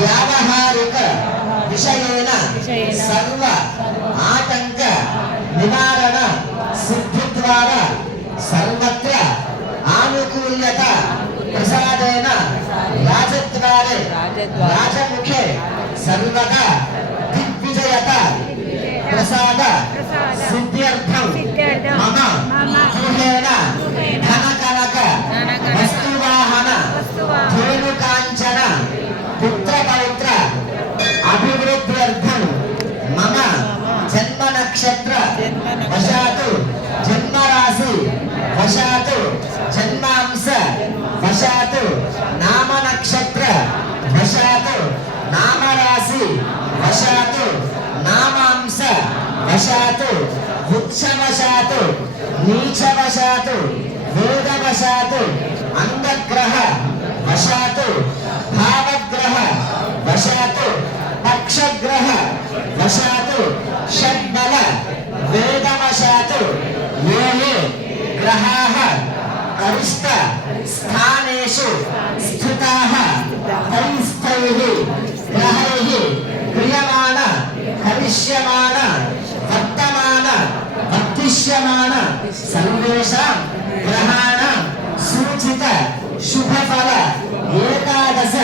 व्यावहारिक विषयेन सर्व आतंक निवारण सिद्धिद्वारा सर्वत्र आनुकूल्यता प्रसादेन राजद्वारे राजमुखे सर्वदा दिग्विजयता प्रसाद सिद्ध्यर्थं मम गृहेण धनकनक वस्तुवाहन धेनुकाञ्चन पुत्रपौत्र अभिवृद्ध्यर्थं मम जन्म नक्षत्र वशातु जन्मराशि वशातु जन्मांश वशातु नाम नक्षत्र वशातु नामराशि वशातु नामांश वशातु वृक्ष वशातु नीच वशातु वेद वशातु अंगग्रह वशातु भावग्रह वशातु पक्षग्रह वशातु षड्बल वेद वशातु ये ये ग्रहाः करिष्ठ स्थानेषु स्थिताः तैस्तैः ग्रहैः क्रियमाण करिष्यमाण वर्तमान वर्तिष्यमाण सर्वेषां ग्रहाणां सूचित शुभफल एकादश